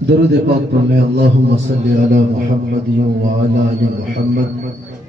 درود پاک پڑھنے اللہم صلی علی محمد وعلی آل محمد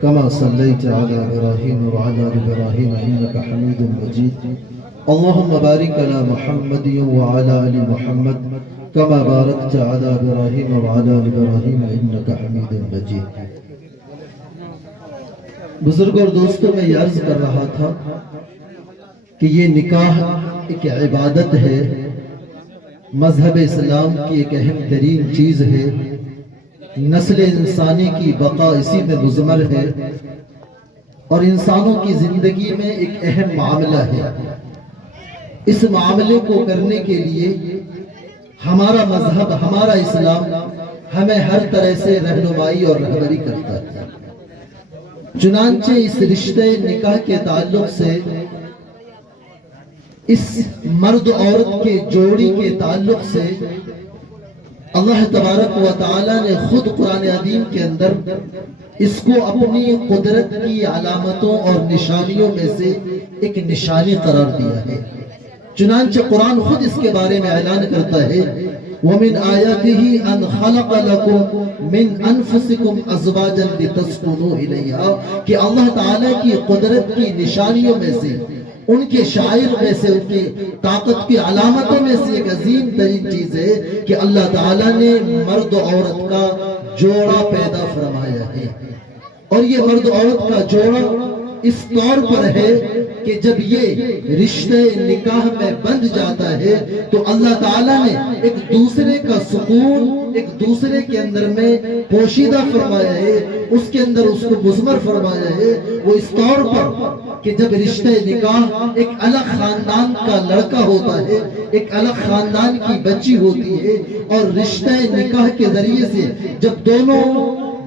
کما صلیت علی ابراہیم وعلی آل ابراہیم انکا حمید مجید اللہم بارک علی محمد وعلی آل محمد کما بارکت علی ابراہیم وعلی آل ابراہیم انکا حمید مجید۔ بزرگوں اور دوستوں، میں یہ عرض کر رہا تھا کہ یہ نکاح ایک عبادت ہے، مذہب اسلام کی ایک اہم ترین چیز ہے، نسل انسانی کی بقا اسی میں مضمر ہے اور انسانوں کی زندگی میں ایک اہم معاملہ ہے۔ اس معاملے کو کرنے کے لیے ہمارا مذہب، ہمارا اسلام ہمیں ہر طرح سے رہنمائی اور رہبری کرتا ہے۔ چنانچہ اس رشتے نکاح کے تعلق سے، اس مرد عورت کے جوڑی کے تعلق سے اللہ تبارک و تعالی نے خود قرآن عظیم کے اندر اس کو اپنی قدرت کی علامتوں اور نشانیوں میں سے ایک نشانی قرار دیا ہے۔ چنانچہ قرآن خود اس کے بارے میں اعلان کرتا ہے وَمِنْ آيَاتِهِ أَنْ خَلَقَ لَكُمْ مِنْ أَنفُسِكُمْ أَزْوَاجًا لِتَسْكُنُوا إِلَيْهَا، کہ اللہ تعالیٰ کی قدرت کی نشانیوں میں سے، ان کے شاعر میں سے، ان کی طاقت کی علامتوں میں سے ایک عظیم ترین چیز ہے کہ اللہ تعالیٰ نے مرد و عورت کا جوڑا پیدا فرمایا ہے۔ اور یہ مرد و عورت کا جوڑا اس طور پر ہے کہ جب یہ رشتے نکاح میں بندھ جاتا ہے تو اللہ تعالیٰ نے ایک دوسرے کا سکون ایک دوسرے کے اندر میں پوشیدہ فرمایا ہے، اس کے اندر اس کو مضمر فرمایا ہے۔ وہ اس طور پر کہ جب رشتے نکاح ایک الگ خاندان کا لڑکا ہوتا ہے، ایک الگ خاندان کی بچی ہوتی ہے، اور رشتے نکاح کے ذریعے سے جب دونوں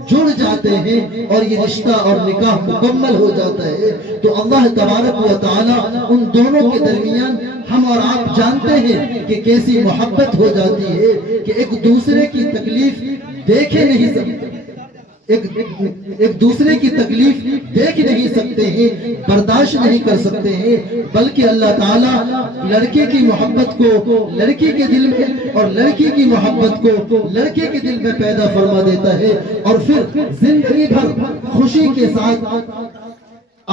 جڑ جاتے ہیں اور یہ رشتہ اور نکاح مکمل ہو جاتا ہے تو اللہ تبارک و تعالی ان دونوں کے درمیان، ہم اور آپ جانتے ہیں کہ کیسی محبت ہو جاتی ہے کہ ایک دوسرے کی تکلیف دیکھے نہیں سکتے، ایک دوسرے کی تکلیف دیکھ نہیں سکتے ہیں، برداشت نہیں کر سکتے ہیں، بلکہ اللہ تعالیٰ لڑکے کی محبت کو لڑکی کے دل میں اور لڑکی کی محبت کو لڑکے کے دل میں پیدا فرما دیتا ہے، اور پھر زندگی بھر خوشی کے ساتھ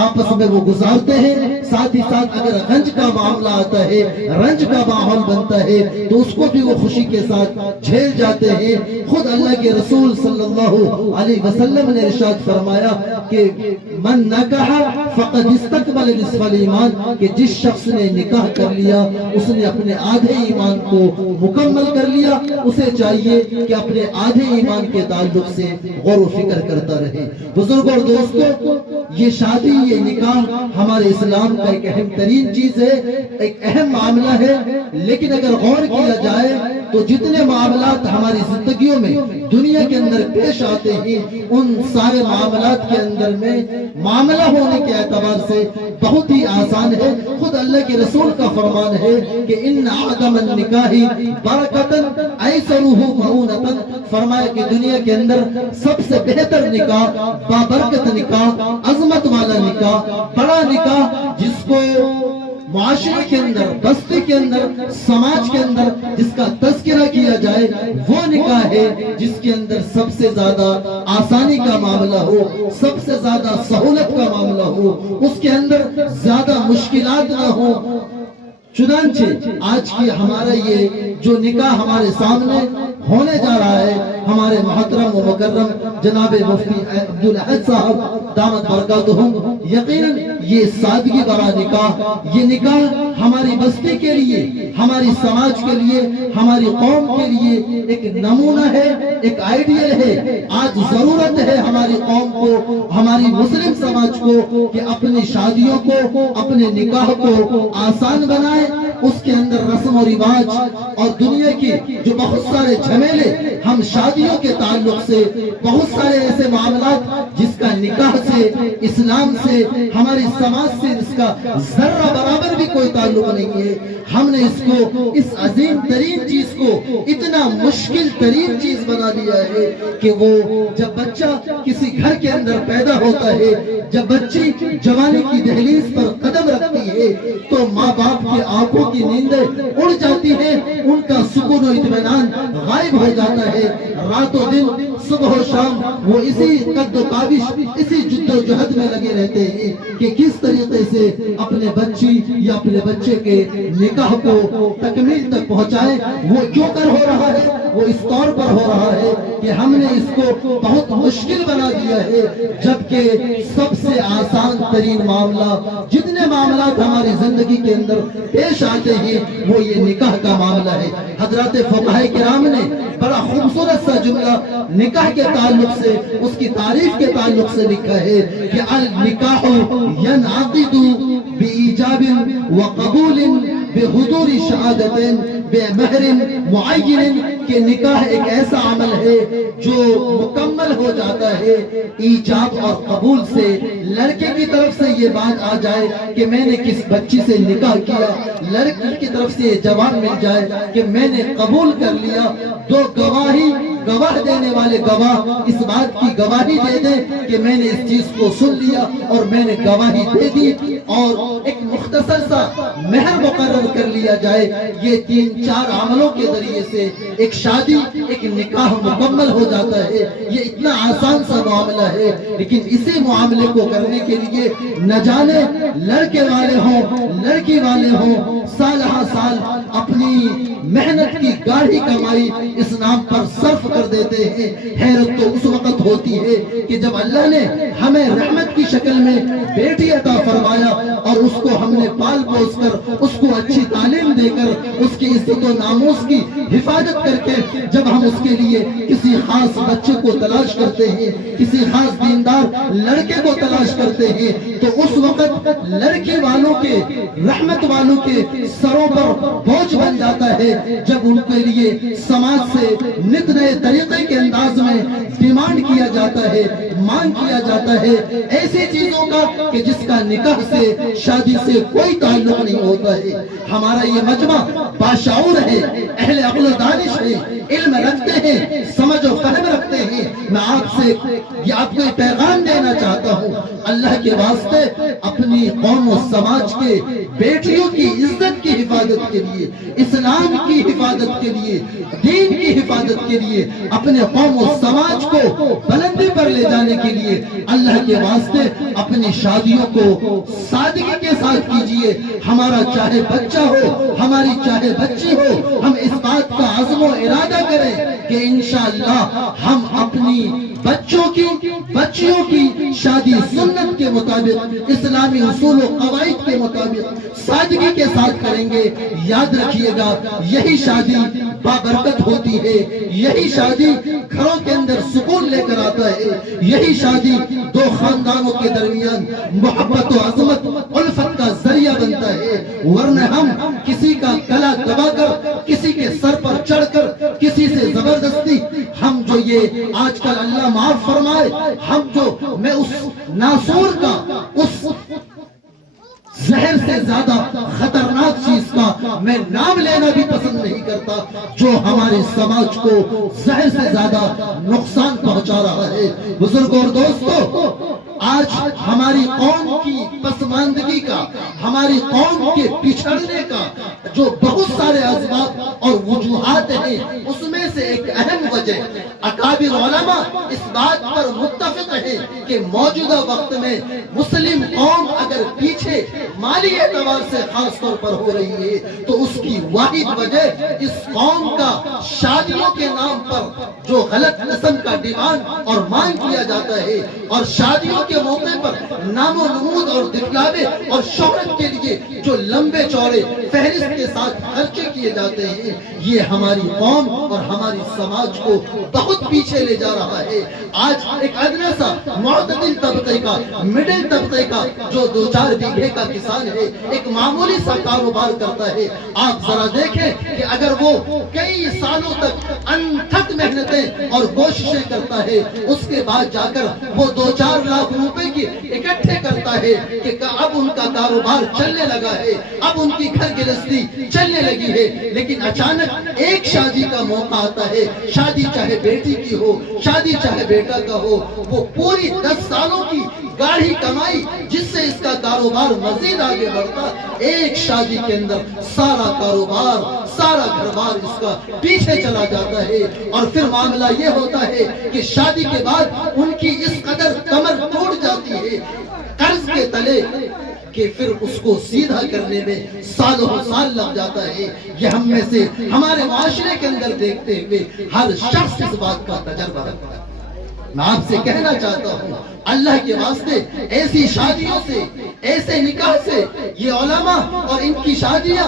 آپس میں وہ گزارتے ہیں۔ ساتھ ہی ساتھ اگر رنج کا معاملہ آتا ہے، رنج کا ماحول بنتا ہے تو اس کو بھی وہ خوشی کے ساتھ جھیل جاتے ہیں۔ خود اللہ کے رسول صلی اللہ علیہ وسلم نے ارشاد فرمایا کہ من نکح فقد استکمل نصف الایمان، کہ جس شخص نے نکاح کر لیا اس نے اپنے آدھے ایمان کو مکمل کر لیا۔ اسے چاہیے کہ اپنے آدھے ایمان کے تعلق سے غور و فکر کرتا رہے۔ بزرگوں اور دوستوں، یہ شادی، یہ نکاح ہمارے اسلام کا ایک اہم ترین چیز ہے، ایک اہم معاملہ ہے، لیکن اگر غور کیا جائے تو جتنے معاملات ہماری زندگیوں میں دنیا کے اندر پیش آتے ہیں، ان سارے معاملات کے اندر میں معاملہ ہونے کے اعتبار سے بہت ہی آسان ہے۔ خود اللہ کے رسول کا فرمان ہے کہ ان عدم النکاح برکتن ایسرہ معونتن، فرمایا کہ دنیا کے اندر سب سے بہتر نکاح، بابرکت نکاح، عظمت والا نکاح، بڑا نکاح، جس کو معاشرے کے اندر، بستی کے اندر، سماج کے اندر جس کا تذکرہ کیا جائے، وہ نکاح ہے جس کے اندر سب سے زیادہ آسانی کا معاملہ ہو، سب سے زیادہ سہولت کا معاملہ ہو، اس کے اندر زیادہ مشکلات نہ ہو۔ چنانچہ آج کی ہمارا یہ جو نکاح ہمارے سامنے ہونے جا رہا ہے، ہمارے محترم و مکرم جناب مفتی عبدالاحد صاحب دامت برکاتہم، یقیناً یہ سادگی بھرا نکاح، یہ نکاح ہماری بستی کے لیے، ہماری سماج کے لیے، ہماری قوم کے لیے ایک نمونہ ہے، ایک آئیڈیل ہے۔ آج ضرورت ہے ہماری قوم کو، ہماری مسلم سماج کو کہ اپنی شادیوں کو، اپنے نکاح کو آسان بنائے، اس کے اندر رسم و رواج اور دنیا کی جو بہت سارے جھمیلے ہم شادیوں کے تعلق سے، بہت سارے ایسے معاملات جس کا نکاح سے، اسلام سے، ہماری سماج سے اس کا ذرہ برابر بھی کوئی تعلق نہیں ہے، ہم نے اس کو، اس عظیم ترین چیز کو اتنا مشکل ترین چیز بنا دیا ہے کہ وہ جب بچہ کسی گھر کے اندر پیدا ہوتا ہے، جب بچی جوانی کی دہلیز پر قدم رکھتی ہے تو ماں باپ کی آنکھوں کی نیندیں اڑ جاتی ہیں، ان کا سکون و اطمینان غائب ہو جاتا ہے۔ رات و دن، صبح و شام وہ اسی قد و کاوش، اسی جد و جہد میں لگے رہتے ہیں کہ کس طریقے سے اپنے بچی یا اپنے بچے کے نکاح کو تکمیل تک پہنچائے۔ وہ کیوں کر ہو رہا ہے؟ وہ اس طور پر ہو رہا ہے کہ ہم نے اس کو بہت مشکل بنا دیا ہے، جبکہ سب سے آسان ترین معاملہ، جتنے معاملات ہماری زندگی کے اندر پیش آتے ہیں وہ یہ نکاح کا معاملہ ہے۔ حضرات فقہاء کرام نے بڑا خوبصورت سا جملہ نکاح کے تعلق سے، اس کی تعریف کے تعلق سے لکھا ہے کہ النکاح ینعقد بإیجاب وقبول بحضور شہادتین بمہر معین، کہ نکاح ایک ایسا عمل ہے جو مکمل ہو جاتا ہے ایجاب اور قبول سے۔ لڑکے کی طرف سے یہ بات آ جائے کہ میں نے کس بچی سے نکاح کیا، لڑکی کی طرف سے یہ جواب مل جائے کہ میں نے قبول کر لیا، دو گواہ دینے والے گواہ اس بات کی گواہی دے دیں کہ میں نے اس چیز کو سن لیا اور میں نے گواہی دے دی، اور ایک مختصر سا مہر مقرر کر لیا جائے۔ یہ 3-4 عملوں کے ذریعے سے ایک شادی، ایک نکاح مکمل ہو جاتا ہے۔ یہ اتنا آسان سا معاملہ ہے، لیکن اسی معاملے کو کرنے کے لیے نہ جانے لڑکے والے ہوں، لڑکی والے ہوں، سال ہا سال اپنی محنت کی گاڑھی کمائی اس نام پر صرف کر دیتے ہیں۔ حیرت تو اس وقت ہوتی ہے کہ جب اللہ نے ہمیں رحمت کی شکل میں بیٹی عطا فرمایا اور اس کو ہم نے پال پوس کر، اس کو اچھی تعلیم دے کر، اس کی عزت و ناموس کی حفاظت کر کے جب ہم اس کے لیے کسی خاص بچے کو تلاش کرتے ہیں، کسی خاص دیندار لڑکے کو تلاش کرتے ہیں، تو اس وقت لڑکی والوں کے، رحمت والوں کے سروں پر بوجھ بن جاتا ہے جب ان کے لیے سماج سے نت نئے طریقے کے انداز میں ڈیمانڈ کیا جاتا ہے، مانگ کیا جاتا ہے ایسی چیزوں کا کہ جس کا نکاح سے، شادی سے کوئی تعلق نہیں ہوتا ہے۔ ہمارا یہ مجمع باشعور ہے، اہل عقل و دانش ہے، علم رکھتے ہیں، سمجھ و فہم رکھتے ہیں۔ میں آپ سے یہ آپ کو پیغام دینا چاہتا ہوں، اللہ کے واسطے اپنی قوم و سماج کے بیٹیوں کی عزت کی حفاظت کے لیے، اسلام کی حفاظت کے لیے، دین کی حفاظت کے لیے، اپنے قوم و سماج کو بلندی پر لے جانے کے لیے اللہ کے واسطے اپنی شادیوں کو سادگی کے ساتھ کیجئے۔ ہمارا چاہے بچہ ہو، ہماری چاہے بچی ہو، ہم اس بات کا عزم و ارادہ کریں کہ انشاءاللہ ہم اپنی بچیوں کی شادی سنت کے مطابق، اسلامی اصول و قواعد کے مطابق سادگی کے ساتھ کریں گے۔ یاد رکھیے گا، یہی شادی بابرکت ہوتی ہے، یہی شادی گھروں کے اندر سکون لے کر آتا ہے، یہی شادی دو خاندانوں کے درمیان محبت و عظمت، الفت کا ذریعہ بنتا ہے۔ ورنہ ہم کسی کا گلا دبا کر، کسی کے سر پر چڑھ کر، کسی سے زبردستی، ہم جو یہ آج کل اللہ معاف فرمائے، ہم جو میں اس ناسور کا، اس زہر سے زیادہ خطرناک چیز کا میں نام لینا بھی پسند نہیں کرتا، جو ہمارے سماج کو زہر سے زیادہ نقصان پہنچا رہا ہے۔ بزرگوں اور دوستو، آج ہماری قوم کی پسماندگی کا، ہماری قوم کے پچھڑنے کا جو بہت سارے اسباب اور وجوہات ہیں، اس میں سے ایک اہم وجہ، اکابر علماء اس بات پر متفق ہے کہ موجودہ وقت میں مسلم قوم اگر پیچھے مالی اعتبار سے خاص طور پر ہو رہی ہے تو اس کی واحد وجہ اس قوم کا شادیوں کے نام پر جو غلط قسم کا ڈیمانڈ اور مانگ کیا جاتا ہے، اور شادیوں کے موقع پر نام و نمود اور دکھلاوے اور شہرت کے لیے جو لمبے چوڑے فہرست کے ساتھ خرچے کیے جاتے ہیں، یہ ہماری قوم اور ہماری سماج کو بہت پیچھے لے جا رہا ہے۔ آج ایک ادنا سا معتدل طبقے کا، مڈل طبقے کا، جو 2-4 بیگھے کا کسان ہے، ایک معمولی سا کاروبار کرتا ہے، آپ ذرا دیکھیں کہ اگر وہ کئی سالوں تک انتھک محنتیں اور کوششیں کرتا ہے، اس کے بعد جا کر وہ 2-4 لاکھ روپے کی اکٹھے کرتا ہے کہ اب ان کا کاروبار چلنے لگا ہے، اب ان کی گھر گرہستی چلنے لگی ہے، لیکن اچانک ایک شادی کا موقع آتا ہے، شادی چاہے بیٹی کی ہو، شادی چاہے بیٹا کا ہو، وہ پوری 10 سالوں کی گاڑھی کمائی جس سے اس کا کاروبار مزید آگے بڑھتا، ایک شادی کے اندر سارا کاروبار، سارا گھر بار اس کا پیچھے چلا جاتا ہے، اور پھر معاملہ یہ ہوتا ہے کہ شادی کے بعد ان کی اس قدر کمر ٹوٹ جاتی ہے قرض کے تلے کہ پھر اس کو سیدھا کرنے میں سالوں سال لگ جاتا ہے۔ یہ ہم میں سے ہمارے معاشرے کے اندر دیکھتے ہوئے ہر شخص اس بات کا تجربہ رکھتا ہے۔ میں آپ سے کہنا چاہتا ہوں، اللہ کے واسطے ایسی شادیوں سے، ایسے نکاح سے، یہ علماء اور ان کی شادیاں،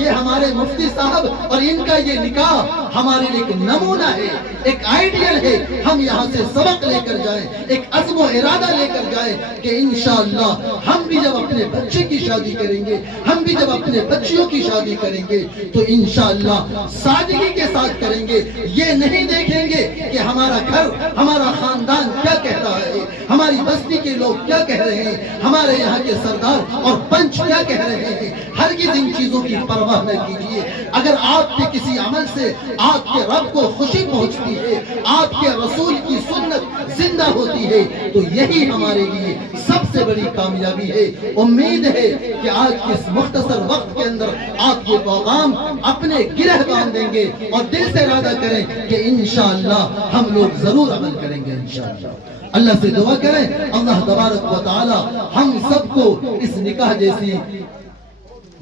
یہ ہمارے مفتی صاحب اور ان کا یہ نکاح ہمارے لیے ایک نمونہ ہے، ایک آئیڈیل ہے۔ ہم یہاں سے سبق لے کر جائیں، ایک عزم و ارادہ لے کر جائیں کہ انشاءاللہ ہم بھی جب اپنے بچے کی شادی کریں گے، ہم بھی جب اپنے بچیوں کی شادی کریں گے تو انشاءاللہ سادگی کے ساتھ کریں گے۔ یہ نہیں دیکھیں گے کہ ہمارا گھر، ہمارا خاندان کیا کہہ رہا ہے، ہماری بستی کے لوگ کیا کہہ رہے ہیں، ہمارے یہاں کے سردار اور پنچ کیا کہہ رہے ہیں۔ ہرگز ان چیزوں کی پرواہ نہ کیجیے۔ اگر آپ کے کسی عمل سے آپ کے رب کو خوشی پہنچتی ہے، آپ کے رسول کی سنت زندہ ہوتی ہے، تو یہی ہمارے لیے سب سے بڑی کامیابی ہے۔ امید ہے کہ آج کے اس مختصر وقت کے اندر آپ یہ پیغام اپنے گرہ باندھیں گے اور دل سے ارادہ کریں کہ انشاءاللہ ہم لوگ ضرور عمل کریں گے انشاءاللہ۔ اللہ سے دعا کریں اللہ تبارک و تعالی ہم سب کو اس نکاح جیسی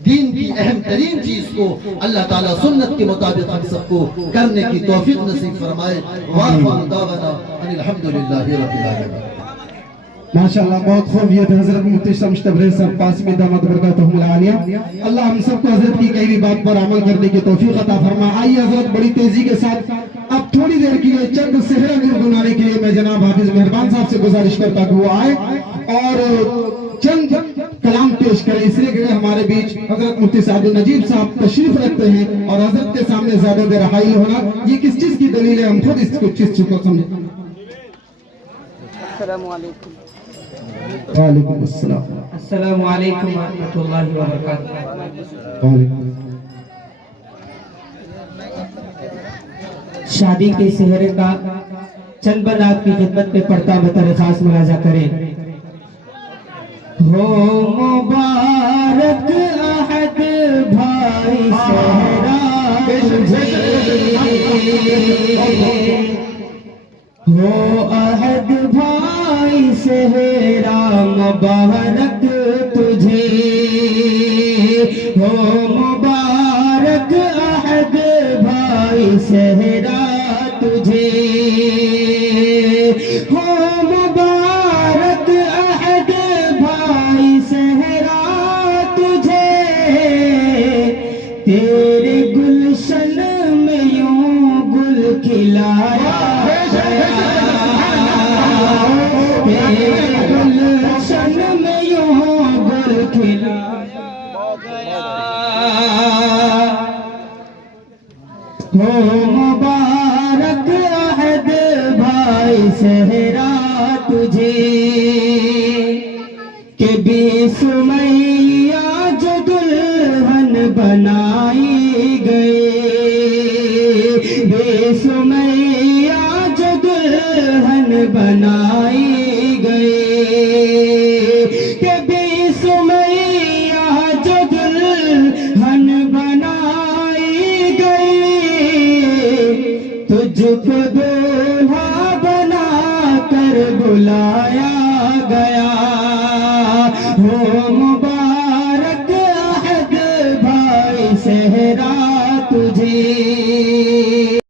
دین کی اہم ترین چیز کو اللہ تعالیٰ سنت کے مطابق ہم سب کو کرنے کی توفیق نصیب فرمائے۔ وآخر دعوانا ان الحمدللہ رب العالمین۔ ماشاءاللہ بہت خوب، یہ حضرت مفتی شمس تبریز صاحب قاسمی دامت برکاتہم العالیہ۔ اللہ ہم سب کو حضرت کی کہی ہوئی بات پر عمل کرنے کی توفیق عطا فرمائے۔ آئیے حضرت بڑی تیزی کے ساتھ اب تھوڑی دیر کے لیے چند صحرا گنگنانے کے لیے میں جناب حافظ مہربان صاحب سے گزارش کرتا کہ وہ آئے اور چند کلام پیش کریں، اس لیے کہ ہمارے بیچ حضرت مفتی سعد النجیب صاحب تشریف رکھتے ہیں اور حضرت کے سامنے زیادہ دیر حائل ہونا یہ کس چیز کی دلیل ہے، ہم خود اس چیز کو سمجھیں۔ السلام علیکم۔ وعلیکم السلام۔ السلام علیکم ورحمۃ اللہ وبرکاتہ۔ شادی کے سہرے کا چند بنات کی خدمت میں پڑھتا بطور خاص ملاحظہ کریں۔ ہو مبارک عہد بھائی سہرا ہو عہد بھائی سہرا مبارک تجھے، ہو مبارک عہد بھائی سہرا تجھے، ہو مبارک عہد بھائی سہرا تجھے، تیرے گلشن میں یوں گل کھلایا گلشن میں یوں گل کھلایا گیا، ہو مبارک عہد بھائی سہرا تجھے، کہ بی سمیہ جو دلہن بنائی گئی، بی سمیہ جو دلہن بنائی گئی، کہ بی سمیہ جو دلہن بنائی گئی، تجھ کو دولہا بنا کر بلایا